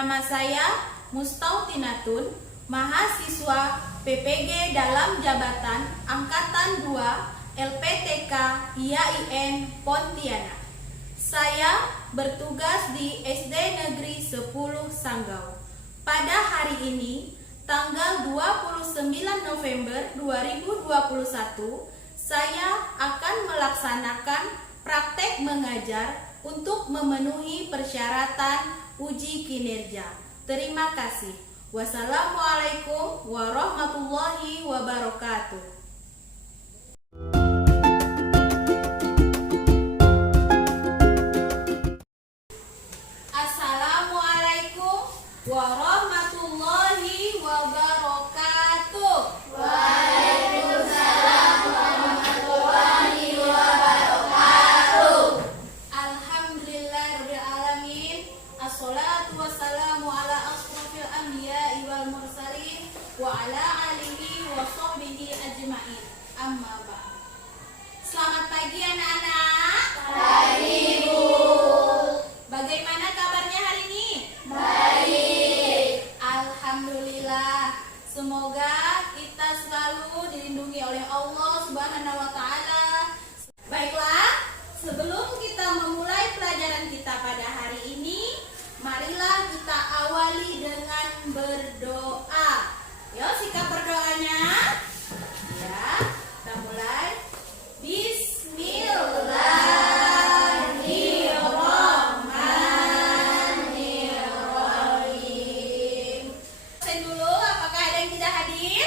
Nama saya Mustautinatun, mahasiswa PPG dalam jabatan Angkatan 2 LPTK IAIN Pontianak. Saya bertugas di SD Negeri 10 Sanggau. Pada hari ini, tanggal 29 November 2021, saya akan melaksanakan praktek mengajar untuk memenuhi persyaratan uji kinerja. Terima kasih. Wassalamualaikum warahmatullahi wabarakatuh. Assalamualaikum warahmatullahi wabarakatuh. Waalaikumsalam warahmatullahi wabarakatuh. Alhamdulillahirabbil alamin. Assalatu wassalamu ala asrofil anbiya'i wal mursalin wa ala alihi wa sahbihi ajma'in. Amma ba'd. Selamat pagi anak-anak. Pagi, Bu. Bagaimana kabarnya hari ini? Baik. Alhamdulillah. Semoga kita selalu dilindungi oleh Allah Subhanahu wa taala. Baiklah, sebelum kita memulai pelajaran kita pada hari ini, marilah kita awali dengan berdoa. Yuk, sikap berdoanya. Ya, kita mulai. Bismillahirrahmanirrahim. Absen dulu, apakah ada yang tidak hadir?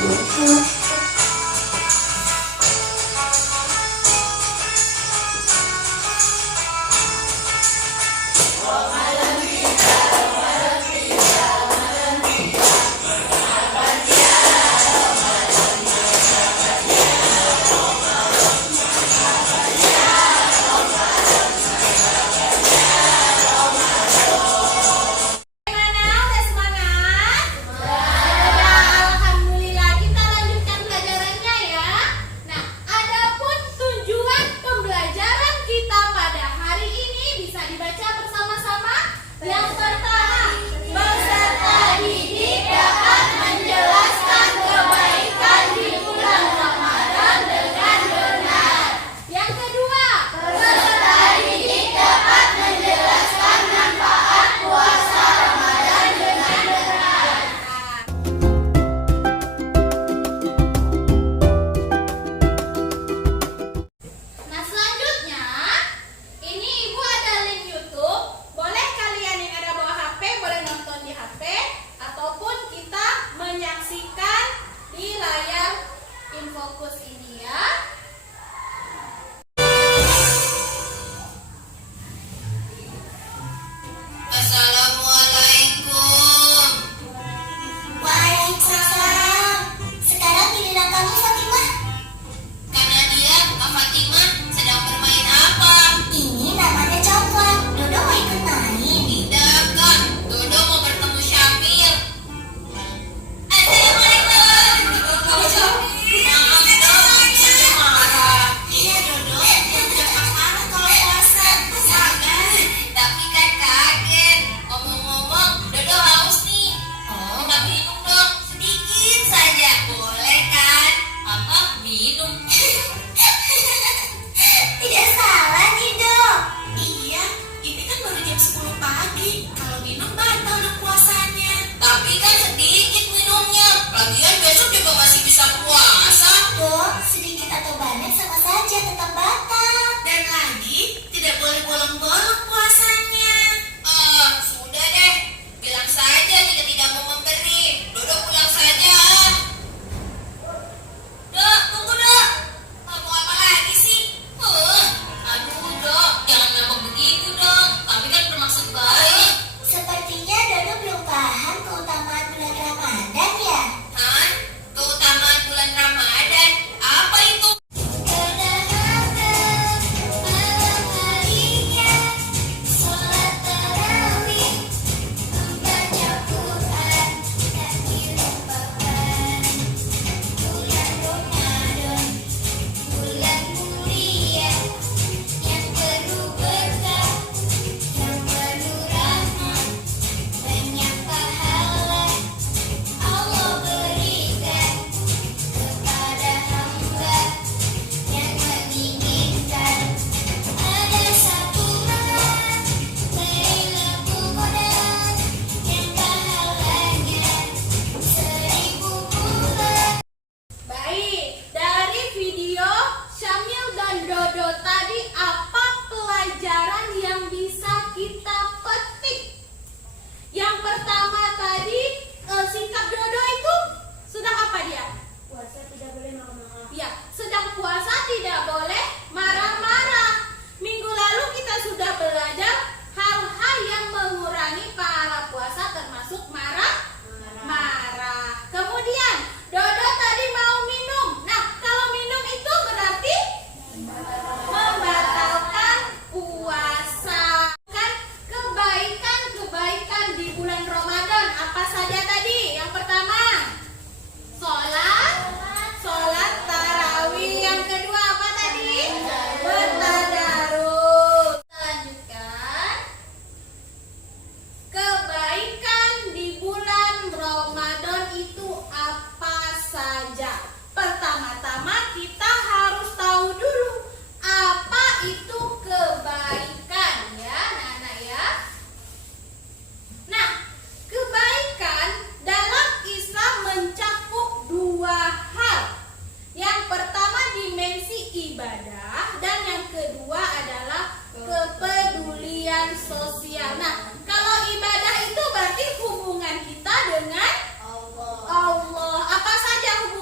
Gimana? Udah semangat? Udah, alhamdulillah. Kita lanjutkan pelajarannya ya. Nah, adapun tujuan pembelajaran kita pada hari ini bisa dibaca bersama-sama. Yang pertama, peserta didik dapat menjelaskan kebaikan di bulan Ramadan dengan benar. Yang kedua, peserta didik dapat menjelaskan manfaat puasa Ramadan dengan benar. Nah, selanjutnya ini Ibu ada link YouTube. Boleh kalian yang ada bawa HP boleh nonton di HP ataupun kita menyaksikan di layar Infokus ini ya. Assalamualaikum. Waalaikumsalam. Sekarang giliran kamu, Fatimah. Karena dia, Kak Fatimah, sedang bermain apa? Ini namanya coklat. Dodo mau ikut main? Tidak, Kak. Dodo mau bertemu Syamil. Assalamualaikum. Maaf, Dok. Saya marah. Iya, Dodo. Jangan marah kalau puasa. Sabar. Tapi kan kaget. Ngomong-ngomong, Dodo haus nih. Minta minum dong, sedikit saja. Boleh kan? Apa? Minum. Tidak salah nih, Dok. Iya, ini kan baru jam 10 pagi. Kalau minum batal dong puasanya. Tapi kan sedikit minumnya. Lagian besok juga masih bisa puasa. Dok, sedikit atau banyak sama saja tetap batal. Dan lagi, tidak boleh bolong-bolong puasanya. Sudah deh. Bilang saja jika tidak mau memberi. Dodo pulang saja. Dok, tunggu, Dok. Kamu apa lagi sih? Aduh, Dok, jangan ngambek begitu dong. Kami kan bermaksud baik. Sepertinya Dodo belum paham keutamaan bulan Ramadan ya? Hah? Keutamaan bulan Ramadan? Apa itu? Malam harinya, sholat tarawih, membaca Quran, tak dilupakan. Bulan Ramadan, bulan mulia, yang penuh berkah, yang penuh rahmat, banyak pahala Allah berikan kepada hamba yang menginginkan. Ada satu malam Lailatul Qadar yang pahalanya 1000 bulan. Baik, dari video Syamil dan Dodo tadi apa pelajaran yang bisa kita petik? Yang pertama tadi sikap Dodo itu sedang apa dia? Puasa tidak boleh marah-marah. Ya, sedang puasa tidak boleh marah-marah. Minggu lalu kita sudah belajar hal-hal yang mengurangi pahala puasa termasuk marah-marah. Kemudian Dodo tadi mau minum. Nah, kalau minum itu berarti membatalkan puasa. Kan kebaikan-kebaikan di bulan Ramadan apa saja tadi? Yang pertama, sholat tarawih. Yang kedua apa tadi? Bertadarus. Kita lanjutkan. Kebaikan di bulan Ramadan itu apa saja? Pertama-tama kita harus tahu dulu apa itu kebaikan ya, Nana ya. Nah, kebaikan dalam Islam mencakup dua hal. Yang pertama dimensi ibadah dan yang kedua adalah kepedulian sosial. Nah, kalau ibadah itu berarti hubungan kita dengan Allah. Apa saja hubungan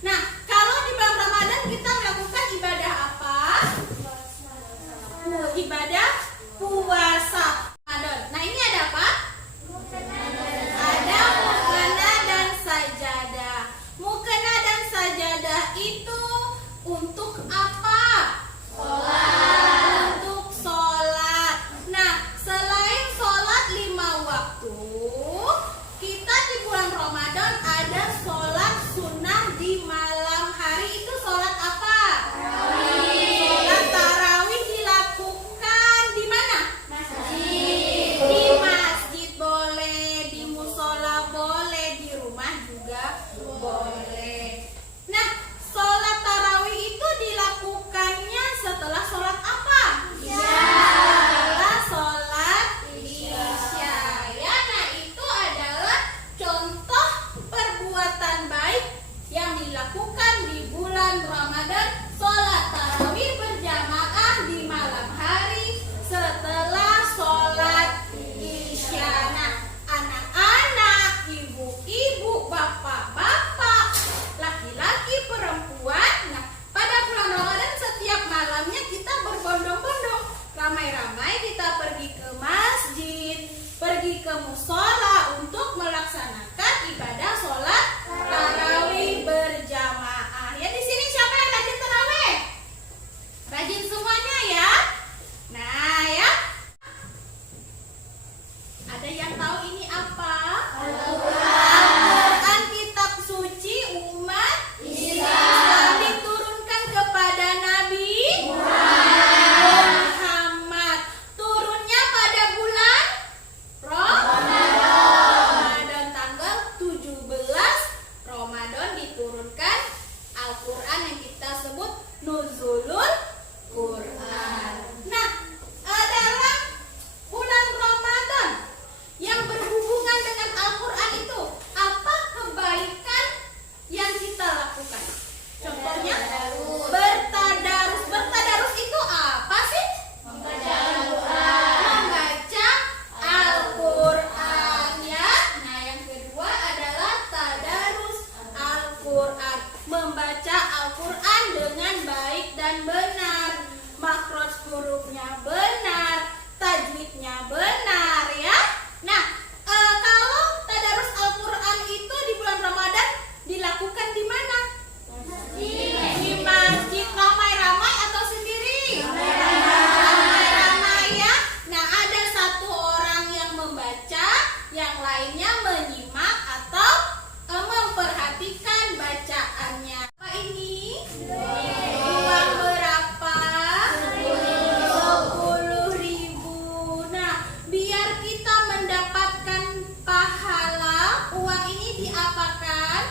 Nah, kalau di bulan Ramadan kita melakukan ibadah apa? Ibadah puasa Ramadan. Nah, ini ada apa? Ada mukena dan sajadah. Mukena dan sajadah itu untuk apa? Untuk sholat. Nah, selain sholat 5 waktu, kita di bulan Ramadan ada sholat sunnah di malam hari. Itu sholat apa? Sholat tarawih dilakukan di mana? Di masjid boleh, di musola boleh, di rumah juga boleh. Nah, sholat tarawih itu dilakukannya setelah sholat apa? Setelah sholat isya. Ya, nah itu adalah contoh perbuatan baik yang dilakukan di bulan Ramadan. Sholat tarawih berjamaah di malam hari setelah sholat isya. Nah, anak-anak, ibu-ibu, bapak-bapak, laki-laki, perempuan. Nah, pada bulan Ramadan setiap malamnya kita berbondong-bondong, ramai-ramai kita pergi ke masjid, pergi ke musola untuk melaksanakan ibadah sholat tarawih berjamaah. Ya, di sini siapa yang rajin tarawih? Rajin semuanya ya. Nah, ya. Ada yang tahu ini apa? Al-Quran, kitab suci umat Islam, diturunkan kepada Nabi Muhammad. Turunnya pada bulan Ramadan, tanggal 17 Ramadan diturunkan Al-Quran yang kita sebut Nuzulul Quran. Nah, dalam bulan Ramadan yang berhubungan dengan Al-Quran itu, apa kebaikan yang kita lakukan? Contohnya bertadarus. Bertadarus itu apa sih? Membaca Al-Quran ya. Nah, yang kedua adalah tadarus Al-Quran, membaca Al-Quran dengan baik dan benar, makhraj hurufnya benar, tajwidnya benar ya. Nah, kalau tadarus Al-Quran itu di bulan Ramadan dilakukan di mana? Di masjid. Ramai-ramai atau sendiri? Ramai-ramai ya. Nah, ada satu orang yang membaca, yang lainnya menyimak atau memperhatikan bacaannya. Apa ini? Uang berapa? 10.000. Nah, biar kita mendapatkan pahala, uang ini diapakan?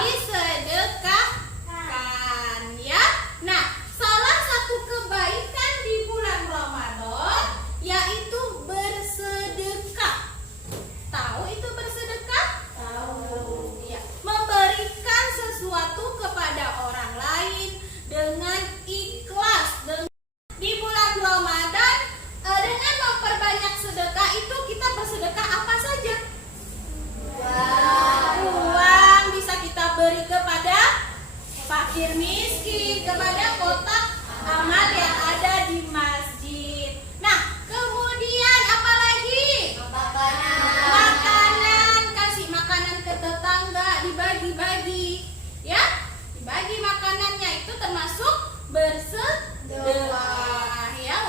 Disedekahkan ya. Nah, salah satu kebaikan di bulan Ramadan yaitu bersedekah. Tahu itu bersedekah? Tahu. Ya, memberikan sesuatu kepada orang lain dengan ikhlas. Di bulan Ramadan, dengan memperbanyak sedekah itu kita bersedekah apa saja? Uang bisa kita beri kepada fakir miskin, kepada kotak amal yang ada di masjid. Nah, kemudian apa lagi? Makanan, kasih makanan ke tetangga, dibagi-bagi ya. Dibagi makanannya itu termasuk bersedekah ya.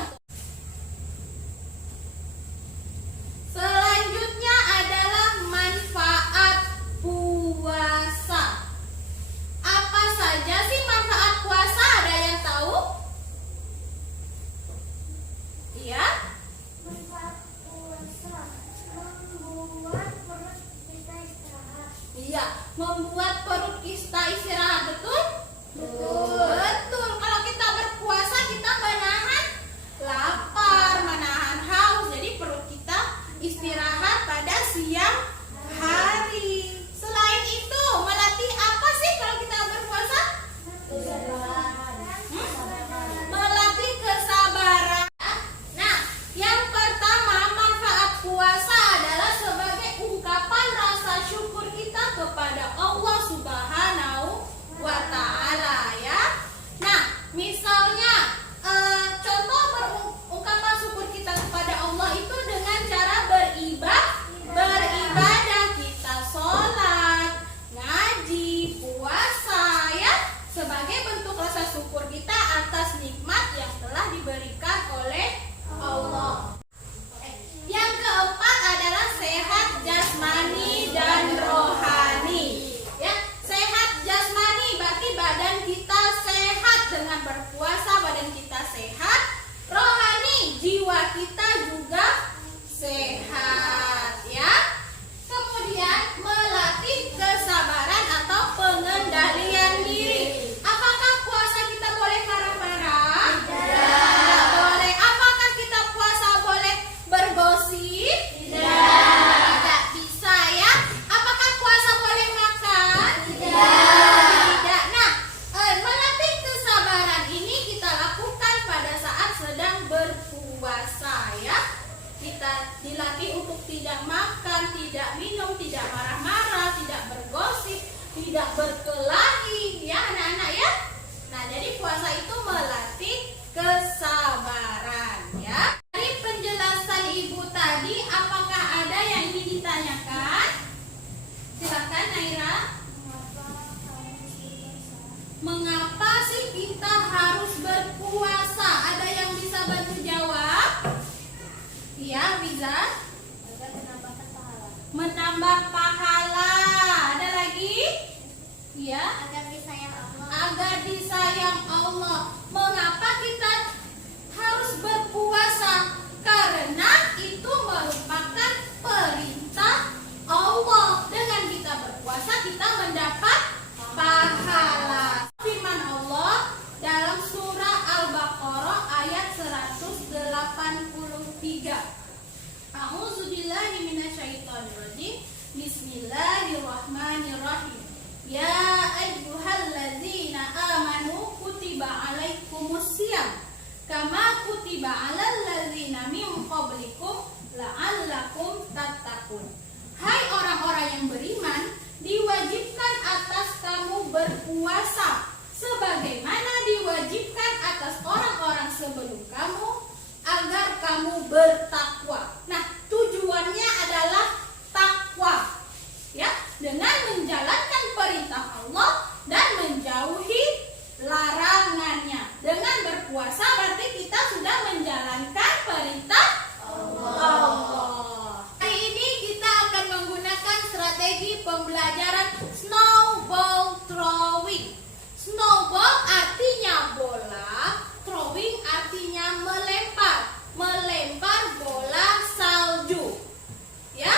Selanjutnya adalah manfaat puasa. Apa saja sih manfaat puasa? Ada yang tahu? Iya? Manfaat puasa membuat perut kita istirahat. Iya, membuat perut kita istirahat, betul? Betul. Kalau kita berpuasa kita menahan lapar, menahan haus. Jadi perut kita istirahat pada siang hari. Selain itu, melatih apa sih kalau kita berpuasa? Melatih kesabaran. Nah, yang pertama manfaat puasa adalah sebagai ungkapan rasa syukur kita kepada Allah berpuasa ya. Kita dilatih untuk tidak makan, tidak minum, tidak marah-marah, tidak bergosip, tidak berkelahi ya anak-anak ya. Nah, jadi puasa itu melatih kesabaran ya. Dari penjelasan ibu tadi, apakah ada yang ingin ditanyakan? Silakan Naira. Mengapa sih kita harus berpuasa? Ada yang bisa bantu jawab? Iya, Wiza. Agar menambahkan pahala. Menambah pahala. Ada lagi? Iya. Agar disayang Allah. Agar disayang Allah. Mengapa kita harus berpuasa? Karena itu merupakan perintah Allah. Dengan kita berpuasa kita mendapat pahala. Firman Allah dalam surah Al-Baqarah ayat 183. A'udzubillahi minasyaitonirrajim. Bismillahirrahmanirrahim. Ya ayyuhalladzina amanu kutiba alaikumusiyam kama kutiba alal ladzina min qablikum la'allakum tattaqun. Hai orang-orang yang beriman, diwajibkan atas kamu berpuasa sebagaimana diwajibkan atas orang-orang sebelum kamu agar kamu bertakwa. Nah, tujuannya adalah takwa. Ya, dengan menjalankan perintah Allah dan menjauhi larangannya. Dengan berpuasa berarti kita sudah menjalankan perintah Allah. Hari ini kita akan menggunakan strategi pembelajaran snowball throwing. Snowball artinya bola, throwing artinya melempar. Melempar bola salju. Ya.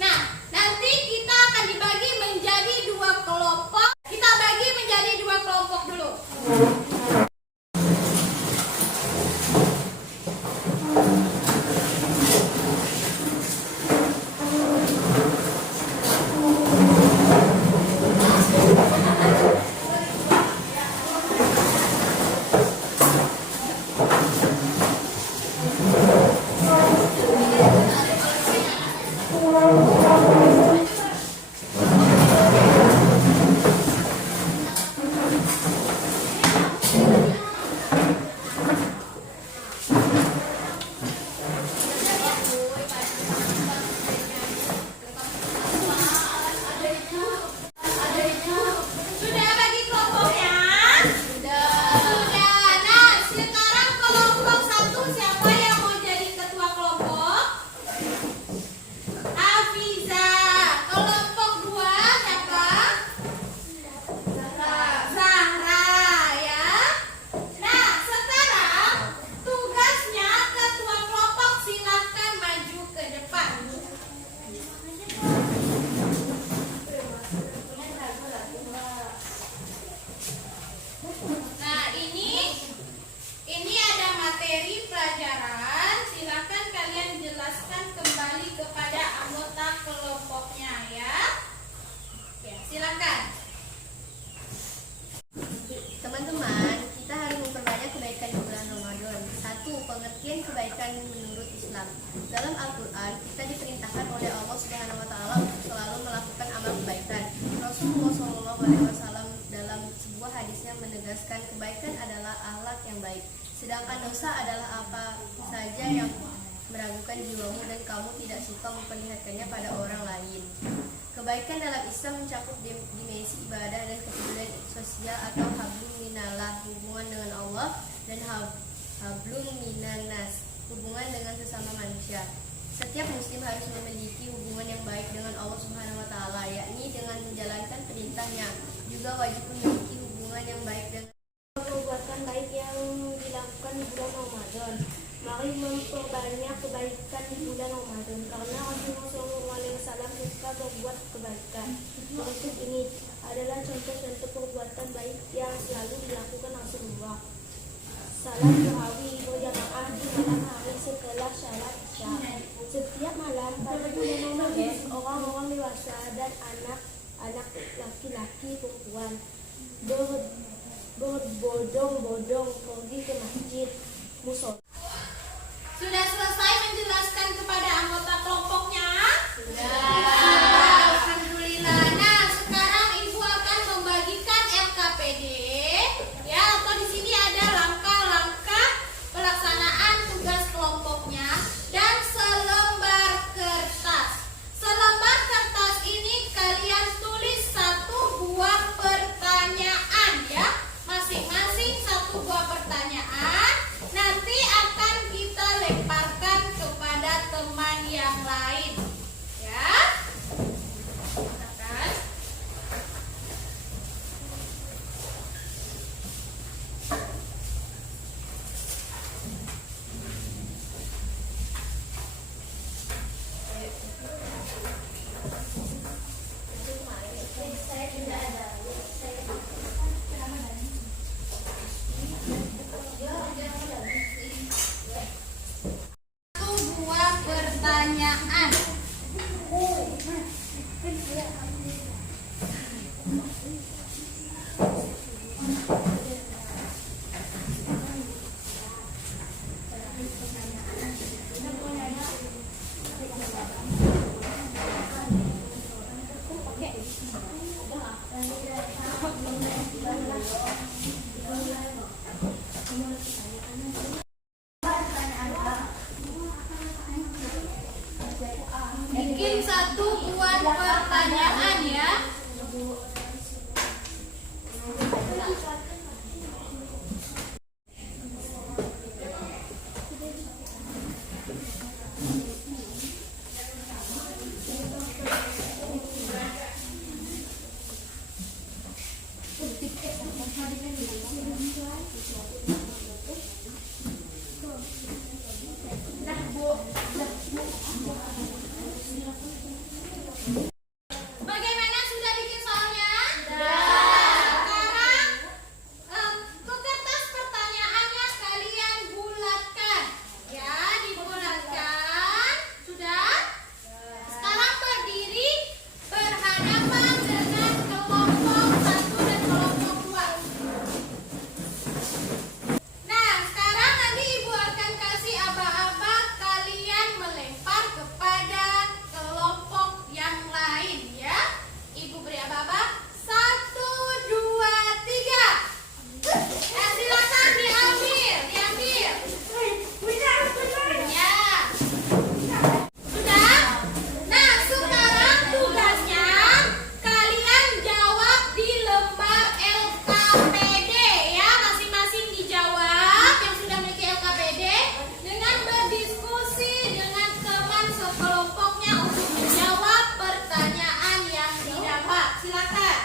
Nah, nanti kita akan dibagi menjadi dua kelompok. Kita bagi menjadi dua kelompok dulu. Sudah bagi kelompoknya? Sudah. Nah, sekarang kelompok satu siapa yang mau jadi ketua kelompok? Afiza. Kelompok dua siapa? Zahra ya. Nah, sekarang tugasnya ketua kelompok silahkan maju ke depan. Nah, ini ada materi pelajaran. Silakan kalian jelaskan kembali kepada anggota kelompoknya ya. Oke, silakan. Teman-teman, kita harus memperbanyak kebaikan di bulan Ramadan. 1. Pengertian kebaikan menurut Islam. Dalam Al-Quran, kita diperintahkan oleh Allah Subhanahu Wa Taala untuk selalu melakukan amal kebaikan. Rasulullah SAW dalam sebuah hadisnya menegaskan kebaikan adalah akhlak yang baik. Sedangkan dosa adalah apa saja yang meragukan jiwamu dan kamu tidak suka memperlihatkannya pada orang lain. Kebaikan dalam Islam mencakup dimensi ibadah dan kepedulian sosial atau hablum minallah, hubungan dengan Allah, dan hablum minanas, hubungan dengan sesama manusia. Setiap muslim harus memiliki hubungan yang baik dengan Allah Subhanahu Wa Taala, yakni dengan menjalankan perintahnya. Juga wajib memiliki hubungan yang baik dengan perbuatan baik yang dilakukan di bulan Ramadan. Mari memperbanyak kebaikan di bulan Ramadan karena Rasulullah SAW suka berbuat kebaikan. Berikut ini adalah contoh-contoh perbuatan baik yang selalu dilakukan Rasulullah. Salat tarawih berjamaah di malam hari setelah syarat isya. Setiap malam pada bulan Ramadan, orang-orang dewasa dan anak laki-laki perempuan berbodong-bodong pergi ke masjid musola. Sudah pertanyaan. Bikin satu buah pertanyaan ya. Bagaimana, sudah bikin soalnya? Sekarang ke kertas pertanyaannya kalian bulatkan. Ya, dibulatkan. Sudah? Sekarang berdiri berhadapan dengan kelompok 1 dan kelompok 2. Nah, sekarang nanti ibu akan kasih aba-aba, kalian melempar kepada kelompok yang lain ya. Ibu beri aba-aba. 1, 2, 3. Silakan diambil. Ya. Sudah? Nah, sekarang tugasnya kalian jawab di lembar LKPD ya. Masing-masing dijawab yang sudah memiliki LKPD dengan berdiskusi dengan teman sekelompoknya untuk menjawab pertanyaan yang didapat. Silakan.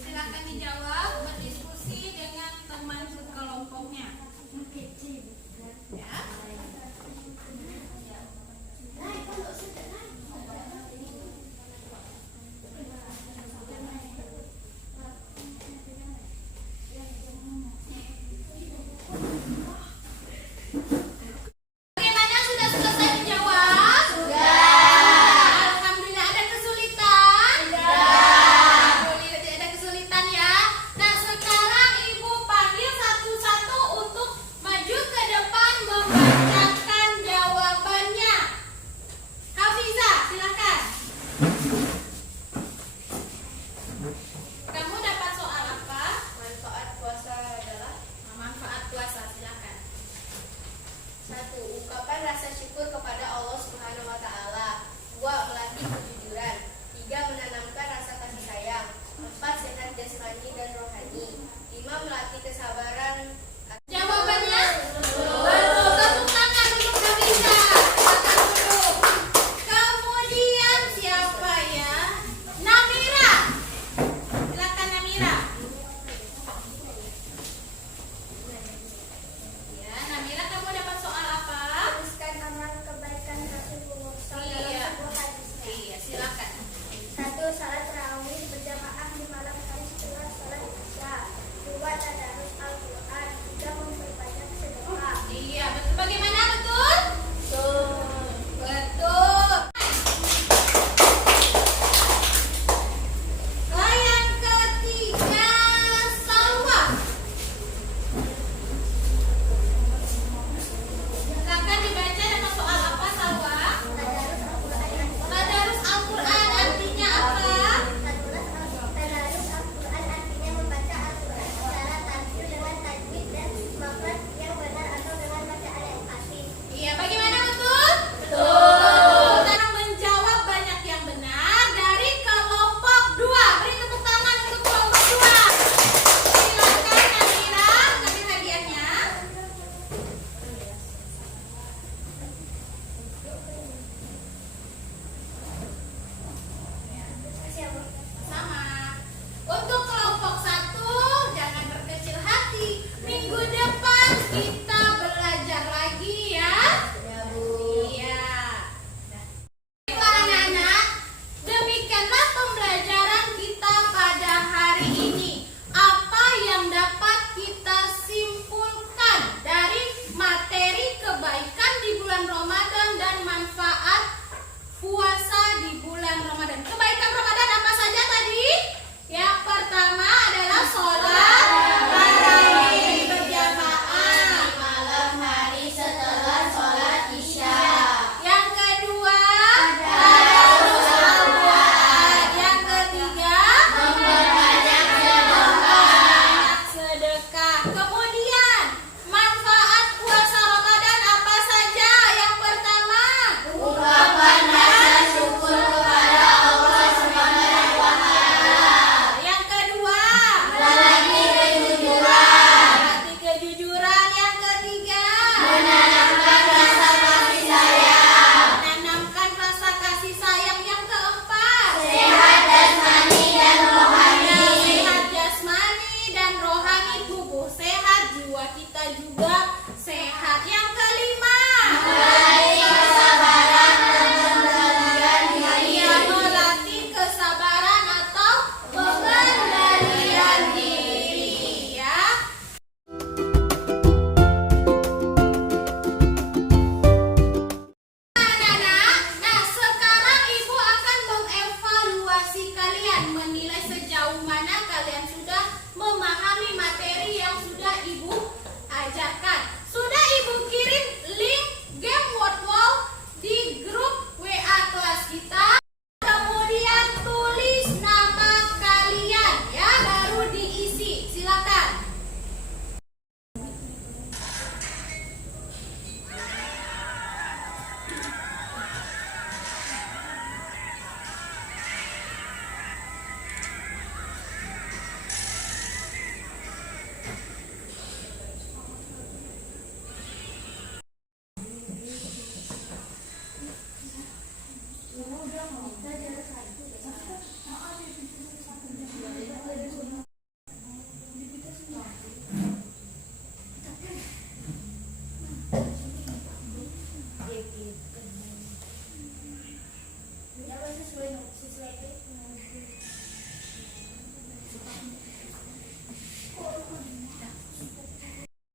Silakan dijawab, berdiskusi dengan teman sekelompoknya. Ya. Bagaimana, sudah selesai menjawab? Alhamdulillah. Ada kesulitan? Alhamdulillah tidak ada kesulitan ya. Nah, sekarang ibu panggil satu-satu untuk maju ke depan membacakan jawabannya. Hafiza, silakan. Kamu dapat soal apa? Manfaat puasa adalah Manfaat puasa, silakan. 1. Ungkapan rasa syukur kepada Allah Subhanahu wa taala. 2. Melatih kejujuran. 3. Menanamkan rasa kasih sayang. 4. Sehat jasmani dan rohani. 5. Melatih kesabaran. Jawabannya? Betul. Tepuk tangan untuk Hafiza. Silakan duduk. Kemudian siapa ya? Namira. ajarkan. Sudah Ibu kirim link game Word Wall di grup WA kelas kita. Kemudian tulis nama kalian ya, baru diisi. Silakan.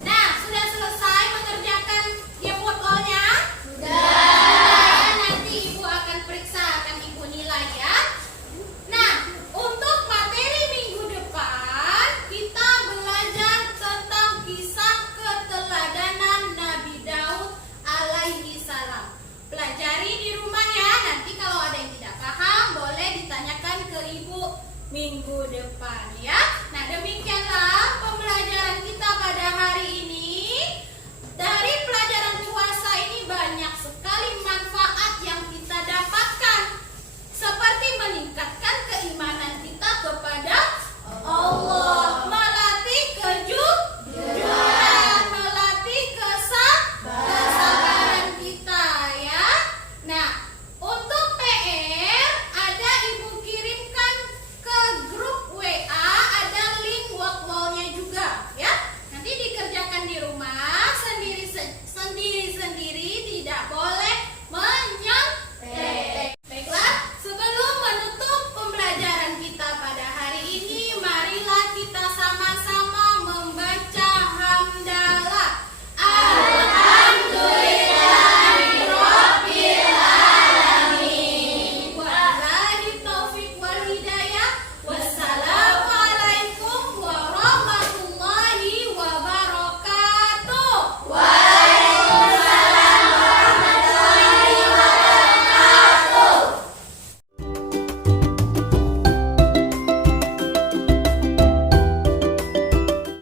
Nah, sudah selesai mengerjakan game Word Wall-nya? Sudah. Nanti Ibu akan periksa, akan Ibu nilai ya. Nah, untuk materi minggu depan kita belajar tentang kisah keteladanan Nabi Daud alaihi salam. Pelajari di rumah ya. Nanti kalau ada yang tidak paham boleh ditanyakan ke Ibu minggu depan ya.